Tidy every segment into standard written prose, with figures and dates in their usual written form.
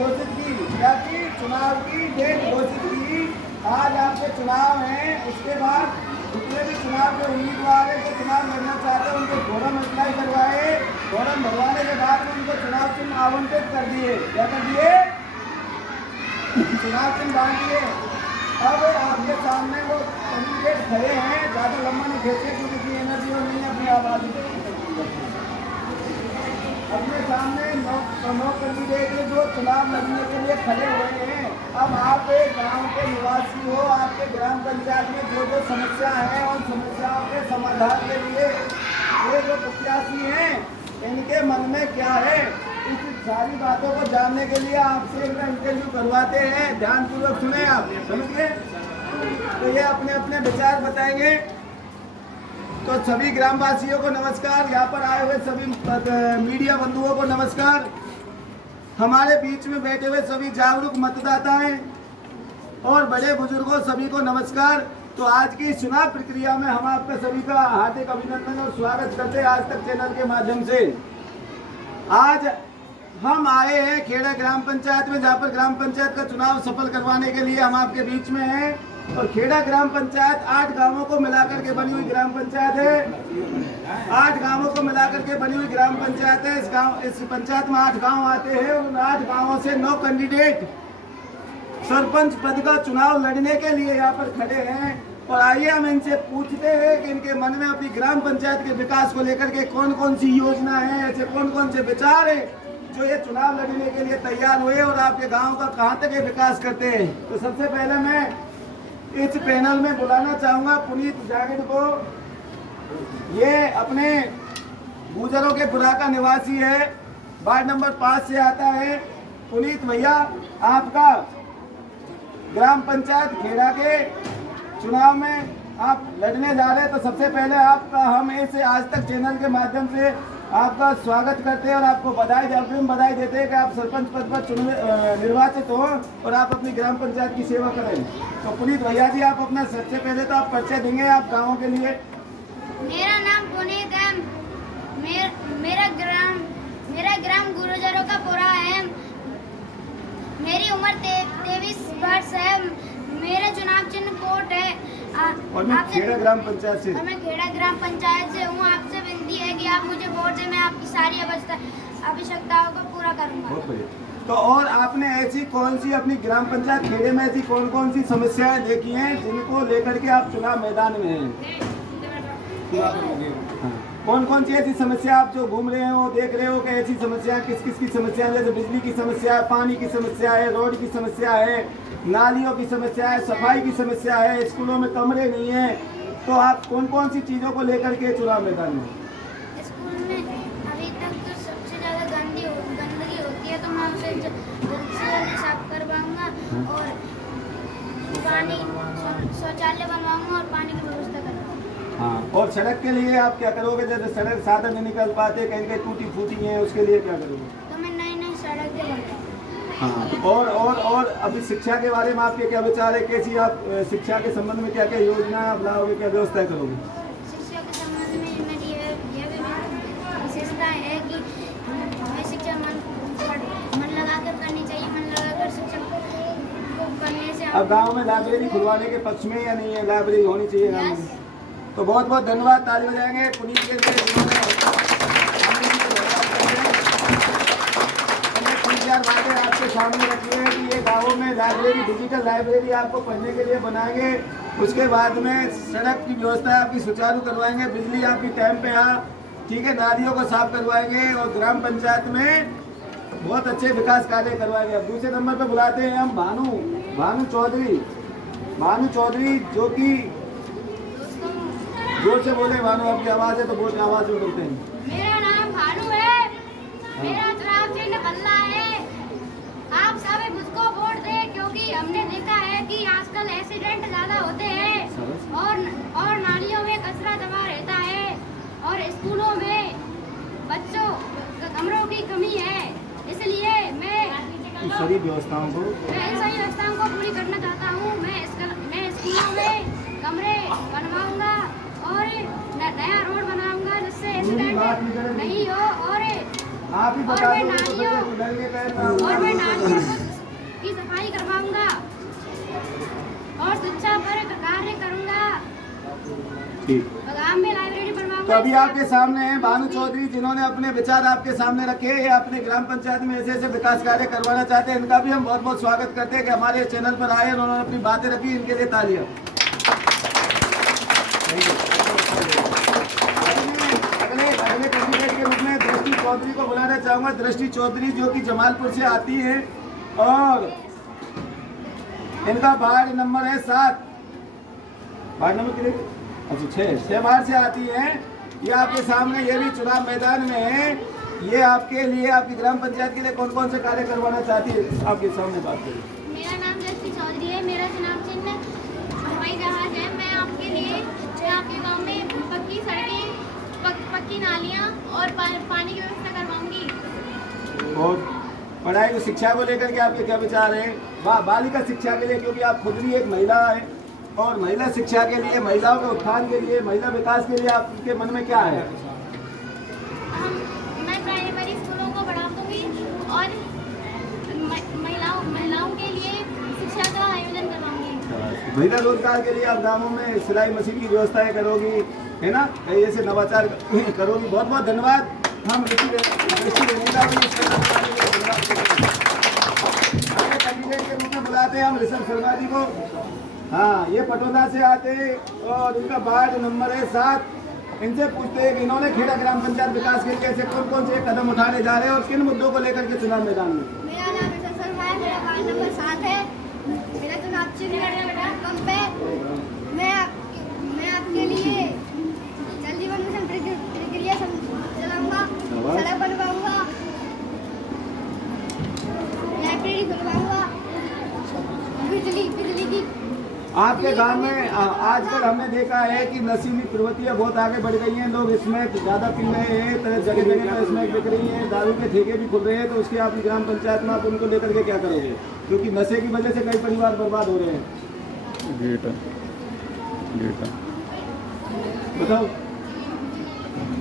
घोषित की, क्या की? चुनाव की डेट घोषित की। आज आपके चुनाव हैं, उसके बाद जितने भी चुनाव के उम्मीदवार हैं जो चुनाव लड़ना चाहते हैं उनको फॉर्म अप्लाई करवाए। फॉर्म भरवाने के बाद में उनको चुनाव चिन्ह आवंटित कर दिए। क्या कर दिए? चुनाव चिन्ह बांट दिए। अब आपके सामने वो कैंडिडेट खड़े हैं, ज़्यादा लंबा नहीं खींचे क्योंकि इतनी एनर्जी और नहीं है अपनी आवाज़ अपने सामने नौ कैंडिडेट जो चुनाव लड़ने के लिए खड़े हुए हैं। अब आप एक गांव के निवासी हो, आपके ग्राम पंचायत में जो जो समस्या है उन समस्याओं के समाधान के लिए ये जो प्रत्याशी हैं इनके मन में क्या है, इस सारी बातों को जानने के लिए आपसे इनका इंटरव्यू करवाते हैं। ध्यानपूर्वक सुने, आप समझिए। तो ये अपने अपने विचार बताएंगे। तो सभी ग्रामवासियों को नमस्कार, यहाँ पर आए हुए सभी मीडिया बंधुओं को नमस्कार, हमारे बीच में बैठे हुए सभी जागरूक मतदाता हैं और बड़े बुजुर्गों सभी को नमस्कार। तो आज की चुनाव प्रक्रिया में हम आपका सभी का हार्दिक अभिनंदन और स्वागत करते हैं आज तक चैनल के माध्यम से। आज हम आए हैं खेड़ा ग्राम पंचायत में, जहाँ पर ग्राम पंचायत का चुनाव सफल करवाने के लिए हम आपके बीच में हैं। और खेड़ा ग्राम पंचायत 8 गांवों को मिलाकर के बनी हुई ग्राम पंचायत है। 8 गांवों को मिलाकर के बनी हुई ग्राम पंचायत है। इस पंचायत में 8 गांव आते हैं। उन 8 गांवों से 9 कैंडिडेट सरपंच पद का चुनाव लड़ने के लिए यहाँ पर खड़े हैं। और आइए हम इनसे पूछते हैं कि इनके मन में अपनी ग्राम पंचायत के विकास को लेकर के कौन कौन सी योजना है, ऐसे कौन कौन से विचार है जो ये चुनाव लड़ने के लिए तैयार हुए और आपके गाँव का कहाँ तक ये विकास करते हैं। तो सबसे पहले मैं इस पैनल में बुलाना चाहूंगा पुनीत जागीर को। ये अपने गुजरों के पुरा का निवासी है, वार्ड नंबर 5 से आता है। पुनीत भैया, आपका ग्राम पंचायत खेड़ा के चुनाव में आप लड़ने जा रहे हैं। तो सबसे पहले आपका हम इसे आज तक चैनल के माध्यम से आपका स्वागत करते हैं और आपको बधाई देते हैं कि आप सरपंच पद पर निर्वाचित हो और आप अपनी ग्राम पंचायत की सेवा करें। तो पुनीत भैया जी, आप अपना सबसे पहले तो आप परिचय देंगे आप गाँव के लिए। मेरा नाम पुनीत है। मेरा ग्राम गुरुजरों का पुरा है। मेरी उम्र 23 वर्ष है। मेरा चुनाव चिन्ह कोट है। और मैं खेड़ा ग्राम पंचायत से हूँ। आपसे विनती है कि आप मुझे वोट दें, मैं आपकी सारी आवश्यकताओं को पूरा करूँगा। तो और आपने ऐसी कौन सी अपनी ग्राम पंचायत खेड़े में ऐसी कौन कौन सी समस्याएं देखी हैं जिनको लेकर के आप चुनाव मैदान में हैं? कौन कौन सी ऐसी समस्या आप जो घूम रहे हो, देख रहे हो कि ऐसी समस्या किस किस की समस्या है? जैसे बिजली की समस्या है, पानी की समस्या है, रोड की समस्या है, नालियों की समस्या है, सफाई की समस्या है, स्कूलों में कमरे नहीं है। तो आप कौन कौन सी चीज़ों को लेकर के चुनाव मैदान में? स्कूल में अभी तक तो सबसे ज़्यादा गंदगी होती है, तो मैं उसे जल्द से जल्द साफ करवाऊँगा और पानी शौचालय बनवाऊँगा और पानी की व्यवस्था करवाऊँगा। हाँ, और सड़क के लिए आप क्या करोगे? जैसे सड़क साधन नहीं निकल पाते, कहीं कहीं टूटी फूटी है, उसके लिए क्या करोगे? तो मैं नई सड़कें बनवाऊँगा। हाँ, और अभी शिक्षा के बारे में आपके क्या विचार है? कैसी आप शिक्षा के संबंध में क्या क्या योजना आप लाओगे, क्या व्यवस्था करोगे? शिक्षा के संबंध में मेरी यह विशेषता है कि हमें शिक्षा मन लगाकर करनी चाहिए। मन लगाकर शिक्षा को करने से अब गांव में लाइब्रेरी खुलवाने के पक्ष में या नहीं है? लाइब्रेरी होनी चाहिए गाँव में। तो बहुत बहुत धन्यवाद, ताली बजाएंगे पुनीत के लिए। बातें आपके सामने रखी है कि ये गाँवों में लाइब्रेरी, डिजिटल लाइब्रेरी आपको पढ़ने के लिए बनाएंगे। उसके बाद में सड़क की व्यवस्था आपकी सुचारू करवाएंगे, बिजली आपकी टाइम पे ठीक है, नालियों को साफ करवाएंगे और ग्राम पंचायत में बहुत अच्छे विकास कार्य करवाएंगे। अब दूसरे नंबर पे बुलाते हैं हम भानु चौधरी, जो कि जोर से बोले। भानु, आपकी आवाज़ है तो बहुत आवाज़ में बोलते हैं। मेरा नाम भानु है। मेरा चुनाव चिन्ह बल्ला है। आप सभी मुझको वोट दें क्योंकि हमने देखा है कि आजकल एक्सीडेंट ज़्यादा होते हैं और नालियों में कचरा जमा रहता है और स्कूलों में बच्चों कमरों की कमी है। इसलिए मैं इन सभी व्यवस्थाओं को पूरी करना चाहता हूँ। मैं स्कूलों में कमरे बनवाऊंगा और नया रोड बनाऊंगा जिससे एक्सीडेंट नहीं हो और आप ही बता दो। मैं नालियों को ठीक। और गाँव में लाइब्रेरी तो बनवाऊंगा। अभी आपके सामने हैं भानु चौधरी, जिन्होंने अपने विचार आपके सामने रखे हैं। ये अपने ग्राम पंचायत में ऐसे ऐसे विकास कार्य करवाना चाहते हैं। इनका भी हम बहुत बहुत स्वागत करते हैं कि हमारे चैनल पर आए, उन्होंने अपनी बातें रखी। इनके लिए तालियां। अगले कैंडिडेट के रूप में दृष्टि चौधरी को बुलाना चाहूंगा। दृष्टि चौधरी जो कि जमालपुर से आती है और इनका वार्ड नंबर है 7। वार्ड नंबर कितने? अच्छा 6 वार्ड से आती है। ये आपके सामने ये भी चुनाव मैदान में है। ये आपके लिए, आपकी ग्राम पंचायत के लिए कौन कौन से कार्य करवाना चाहती है, आपके सामने बात करें। मेरा नाम दृष्टि चौधरी है। मेरा चुनाव चिन्ह हवाई जहाज है। मैं आपके लिए आपके गांव में पक्की सड़कें, पक्की नालियां और पानी की व्यवस्था करवाऊंगी। और पढ़ाई को, शिक्षा को लेकर के आपके क्या विचार हैं? बालिका शिक्षा के लिए, क्योंकि आप खुद भी एक महिला है, और महिला शिक्षा के लिए, महिलाओं के उत्थान के लिए, महिला विकास के लिए आपके मन में क्या है? मैं प्राइमरी स्कूलों को बढ़ा दूंगी और महिलाओं के लिए शिक्षा का आयोजन करवाऊंगी। महिला रोजगार के लिए आप गाँवों में सिलाई मशीन की व्यवस्थाएं करोगी, है ना? कई ऐसे नवाचार करोगी। बहुत बहुत धन्यवाद। हम कैंडिडेट के रूप में बुलाते हैं हम ऋषभ शर्मा जी को। हाँ, ये पटोदा से आते हैं और इनका वार्ड नंबर है 7। इनसे पूछते हैं कि इन्होंने खेड़ा ग्राम पंचायत विकास के लिए ऐसे कौन कौन से कदम उठाने जा रहे हैं और किन मुद्दों को लेकर के चुनाव मैदान में। मेरा नाम ऋषभ शर्मा है। मेरा वार्ड नंबर 7 है। मेरा चुनाव चिन्ह पंप है। मैं आपके लिए जल जीवन मिशन प्रक्रिया चलाऊंगा, सड़क बनवाऊंगा, लाइब्रेरी खुलवाऊंगा, बिजली की। आपके गांव में आजकल हमने देखा है कि नशीली प्रवृत्तियां बहुत आगे बढ़ गई हैं। लोग स्मैक ज़्यादा पी रहे हैं, तो जगह जगह पर स्मैक बिक रही है, दारू के ठेके भी खुल रहे हैं। तो उसके आपकी ग्राम पंचायत में आप उनको लेकर के क्या करोगे? क्योंकि नशे की वजह से कई परिवार बर्बाद हो रहे हैं। बताओ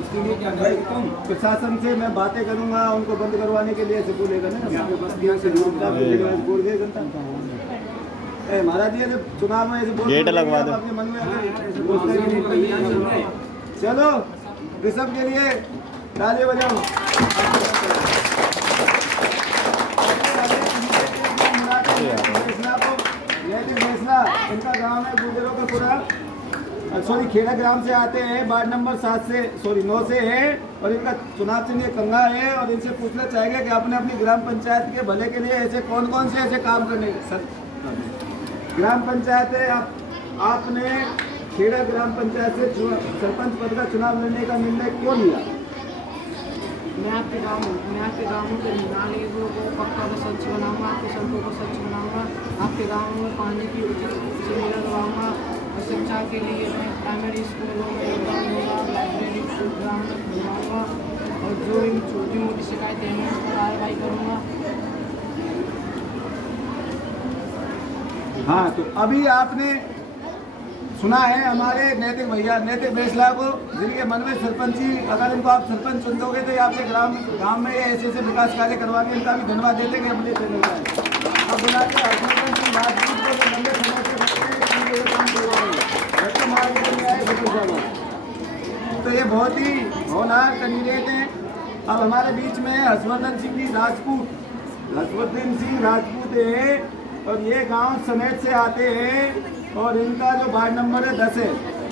उसके लिए क्या करें? प्रशासन से मैं बातें करूंगा, उनको बंद करवाने के लिए ऐसे बोलेगा ना। महाराज जी जब चुनाव में ऐसे गेट लगवा दो। अपने मन में चलो ऋषभ के लिए ताली बजाओ। इनका गांव है गुजरों का पूरा, सॉरी खेड़ा ग्राम से आते हैं। वार्ड नंबर 9 से है और इनका चुनाव चिन्ह कंगा है। और इनसे पूछना चाहेंगे कि आपने अपनी ग्राम पंचायत के भले के लिए ऐसे कौन कौन से ऐसे काम करने सर ग्राम पंचायत है आपने खेड़ा ग्राम पंचायत से सरपंच पद का चुनाव लड़ने का निर्णय क्यों लिया? मैं आपके गाँव के नालियों को पक्का व स्वच्छ बनाऊंगा, आपके सड़कों को स्वच्छ बनाऊंगा, आपके गाँव में पानी की उचित सुविधा करवाऊंगा और शिक्षा के लिए मैं प्राइमरी स्कूलों में योगदान दूंगा, लाइब्रेरी ग्राम में खुलवाऊंगा और जो इन छोटी मोटी शिकायतें हैं उन पर कार्रवाई करूँगा। हाँ, तो अभी आपने सुना है हमारे नैतिक भैया, नैतिक फैसला को, जिनके मन में सरपंची, अगर इनको आप सरपंच चुन दोगे तो ये आपके गांव में ऐसे ऐसे विकास कार्य करवा के इनका भी धन्यवाद देते हैं अपने चैनल में। अब बुलाते हैं हरसिमरत सिंह राजपूत को, जो लंबे समय से तो ये बहुत ही होनहार कैंडिडेट हैं। अब हमारे बीच में हर्षवर्धन सिंह राजपूत है और ये गांव समेत से आते हैं और इनका जो वार्ड नंबर है 10 है।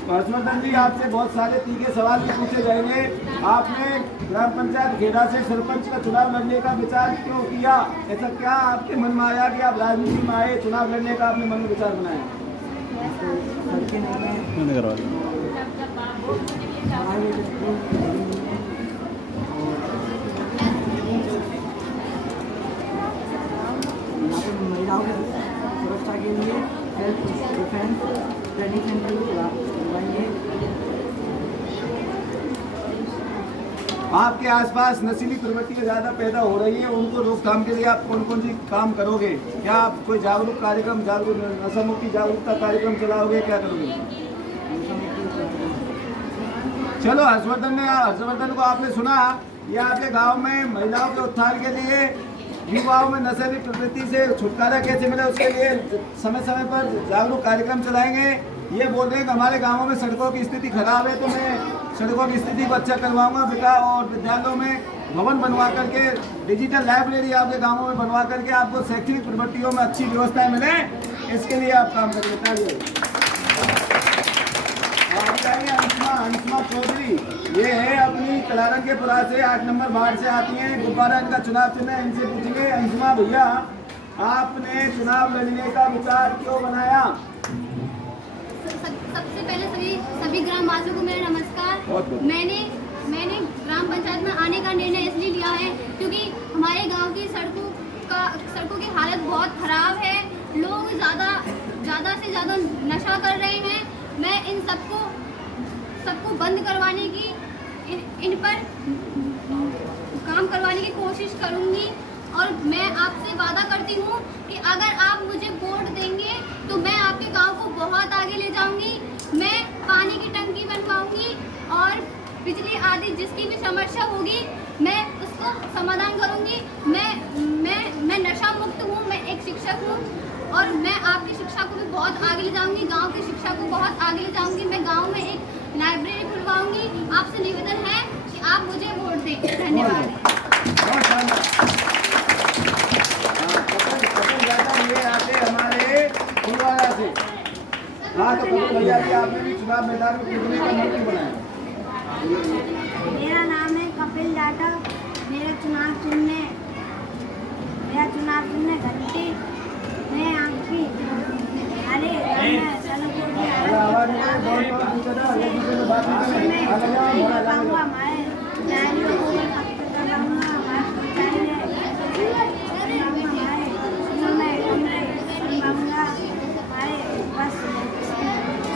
हर्षवर्धन जी, आपसे बहुत सारे तीखे सवाल भी पूछे जाएंगे। आपने ग्राम पंचायत खेड़ा से सरपंच का चुनाव लड़ने का विचार क्यों किया? ऐसा क्या आपके मन में आया कि आप राजनीति में आए, चुनाव लड़ने का आपने मन में विचार बनाया? महिलाओं की सुरक्षा के लिए सेल्फ डिफेंस ट्रेनिंग सेंटर करवाएंगे। आपके आसपास नशीली प्रवृत्तियाँ ज़्यादा पैदा हो रही है, उनको रोकथाम के लिए आप कौन कौन सी काम करोगे? क्या आप कोई जागरूक कार्यक्रम, नशा मुक्ति जागरूकता कार्यक्रम चलाओगे? क्या करोगे? चलो हर्षवर्धन को आपने सुना, ये आपके गांव में महिलाओं के उत्थान के लिए, युवाओं में नशे की प्रवृत्ति से छुटकारा कैसे मिले उसके लिए समय समय पर जागरूक कार्यक्रम चलाएंगे। ये बोल रहे हैं कि हमारे गाँवों में सड़कों की स्थिति खराब है, तो मैं सड़कों की स्थिति को अच्छा करवाऊंगा बेटा, और विद्यालयों में भवन बनवा करके, डिजिटल लाइब्रेरी आपके गाँवों में बनवा करके आपको शैक्षणिक प्रवृत्तियों में अच्छी व्यवस्थाएं मिले, इसके लिए आप काम करेंगे। अंशुमा चौधरी, ये है अपनी कलारंगपुरा से 8 नंबर वार्ड से आती हैं, गुब्बारा इनका चुनाव चिन्ह, इनसे पूछेंगे अंशुमा भैया आपने चुनाव लड़ने का विचार क्यों बनाया? सबसे पहले सभी ग्रामवासियों को मेरा नमस्कार। मैंने ग्राम पंचायत में आने का निर्णय इसलिए लिया है क्योंकि हमारे गांव की सड़कों की हालत बहुत खराब है। लोग ज़्यादा से ज़्यादा नशा कर रहे हैं। मैं इन सबको बंद करवाने की, इन पर काम करवाने की कोशिश करूंगी, और मैं आपसे वादा करती हूँ कि अगर आप मुझे वोट देंगे तो मैं आपके गांव को बहुत आगे ले जाऊंगी। मैं पानी की टंकी बनवाऊंगी और बिजली आदि जिसकी भी समस्या होगी मैं उसको समाधान करूंगी। मैं नशा मुक्त हूँ, मैं एक शिक्षक हूँ और मैं आपकी शिक्षा को भी बहुत आगे ले जाऊंगी, गांव की शिक्षा को बहुत आगे ले जाऊंगी। मैं गांव में एक लाइब्रेरी खुलवाऊंगी। आपसे निवेदन है कि आप मुझे वोट दें। धन्यवाद। ये आते हमारे फुलवाड़ा से। हाँ तो भैया जी आपने भी चुनाव मैदान में कूदने का नीति बनाया। मेरा नाम है कपिल जाटव। मेरा चुनाव चिन्ह घंटी। मैं आपकी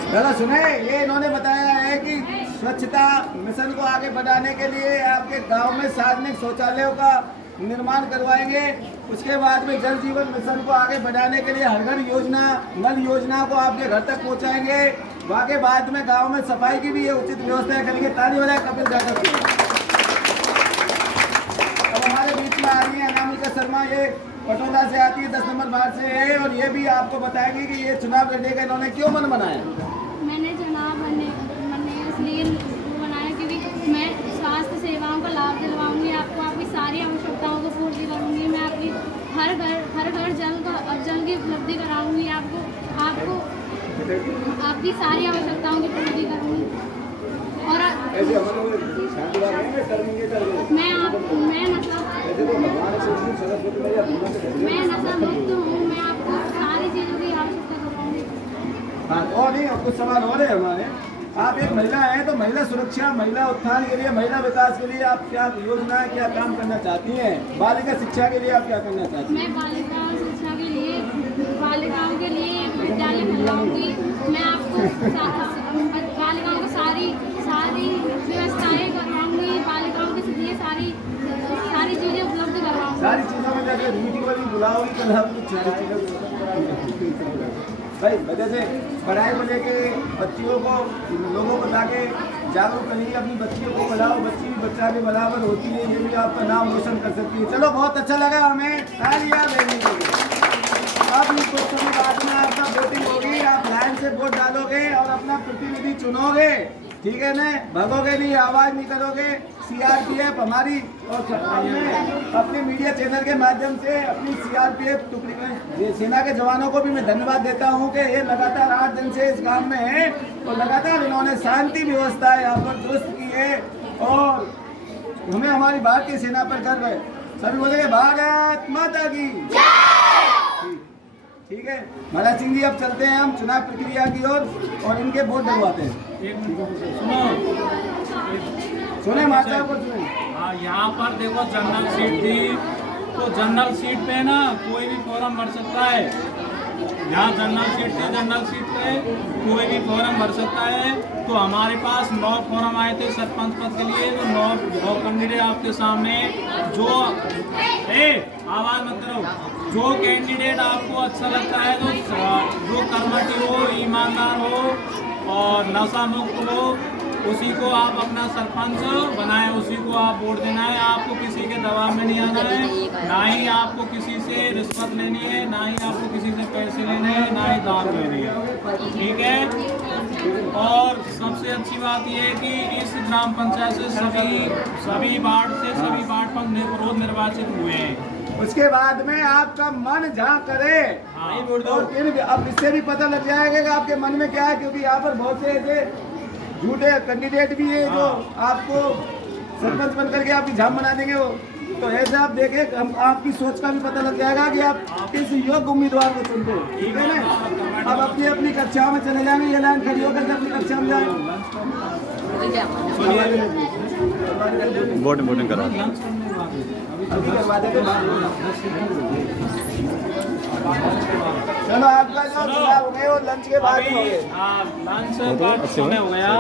चलो सुने, ये इन्होंने बताया है कि स्वच्छता मिशन को आगे बढ़ाने के लिए आपके गांव में सार्वजनिक शौचालयों का निर्माण करवाएंगे। उसके बाद में जल जीवन मिशन को आगे बढ़ाने के लिए हर घर योजना, नल योजना को आपके घर तक पहुंचाएंगे। वाके बाद में गांव में सफाई की भी ये उचित व्यवस्था करेंगे। ताली बजाए कपिल जाटव की। अब हमारे बीच में आ रही है अनामिका शर्मा, ये पटोदा से आती है, 10 नंबर वार्ड से है, और ये भी आपको बताएंगे कि ये चुनाव लड़ने का इन्होंने क्यों मन बनाया। मैंने चुनाव लड़ने इसलिए बनाया क्योंकि मैं स्वास्थ्य सेवाओं का लाभ दिलवाऊंगी आपको, आपकी सारी आवश्यकताओं को पूर्ति करूंगी। मैं आपकी हर घर जल की उपलब्धि कराऊंगी। आपको आपकी सारी आवश्यकताओं की पूर्ति करूंगी। और मैं नशा मुक्त हूँ। मैं आपको सारी चीज़ों की आवश्यकता करूँगी। हाँ और नहीं, कुछ सवाल हो रहे हैं हमारे। आप एक महिला हैं तो महिला सुरक्षा, महिला उत्थान के लिए, महिला विकास के लिए आप क्या योजनाएं, क्या काम करना चाहती हैं? बालिका शिक्षा के लिए आप क्या करना चाहती हैं? मैं बालिका शिक्षा के लिए, बालिकाओं के लिए एक विद्यालय खुलवाऊंगी। मैं आपको बालिकाओं को सारी व्यवस्थाएं करवाऊंगी। बालिकाओं के लिए सारी चीज़ें उपलब्ध करवाऊंगी। सारी चीज़ों में जैसे मीटिंग वाली बुलाओगी कल आप कुछ सारी चीज़ें भाई वजह से पढ़ाई को लेके बच्चियों को, लोगों को लाके जागरूक करिए। अपनी बच्चियों को पढ़ाओ, बच्ची भी बच्चा भी बराबर होती है, ये भी आपका नाम रोशन कर सकती है। चलो बहुत अच्छा लगा हमें, तालियां देने के लिए। अब कुछ समय बाद में आपका वोटिंग होगी, आप लाइन से वोट डालोगे और अपना प्रतिनिधि चुनोगे, ठीक है ना? भगोगे नहीं, आवाज नहीं करोगे। सीआरपीएफ हमारी और अपने मीडिया चैनल के माध्यम से अपनी सीआरपीएफ टुकड़ी सेना के जवानों को भी मैं धन्यवाद देता हूं कि ये लगातार 8 दिन से इस काम में है और लगातार इन्होंने शांति व्यवस्था यहाँ पर दुरुस्त की है और हमें हमारी भारतीय सेना पर गर्व है। सभी बोलेंगे भारत माता की। ठीक है महाराज सिंह जी, अब चलते हैं हम चुनाव प्रक्रिया की ओर और इनके वोट डलवाते हैं। सुने माता को सुने। हाँ, यहाँ पर देखो जनरल सीट थी, तो जनरल सीट पे ना कोई भी फॉर्म भर सकता है। यहाँ जनरल सीट थी, जनरल सीट पे कोई भी फॉर्म भर सकता है। तो हमारे पास 9 फॉर्म आए थे सरपंच पद के लिए, तो 9 कैंडिडेट आपके सामने। जो आवाज मत करो, जो कैंडिडेट आपको अच्छा लगता है, तो जो कर्मठी हो, ईमानदार हो और नशा मुक्त हो, उसी को आप अपना सरपंच बनाएं, उसी को आप वोट देना है। आपको किसी के दबाव में नहीं आना है, ना ही आपको किसी से रिश्वत लेनी है, ना ही आपको किसी से पैसे लेने हैं, ना ही दाम लेनी है। ठीक है। और सबसे अच्छी बात यह है कि इस ग्राम पंचायत से सभी वार्ड पर रोज निर्वाचित हुए हैं। उसके बाद में आपका मन जहाँ करे हाँ। और फिर अब इससे भी पता लग जाएगा कि आपके मन में क्या है, क्योंकि यहाँ पर बहुत से ऐसे झूठे कैंडिडेट भी है जो आपको सरपंच बन करके आपकी झाम बना देंगे। वो तो ऐसे आप देखें, हम आपकी सोच का भी पता लग जाएगा कि आप किस योग्य उम्मीदवार को चुनते हो, ठीक है ना। अब अपनी अपनी कक्षाओं में चले जाएंगे, ये लाइन खड़ी होकर अपनी कक्षा में जाएंगे। वोटिंग करा अभी करवा देंगे। चलो आपका जो चुनाव हो गए वो लंच के बाद में हो गए। लंच का समय हो गया।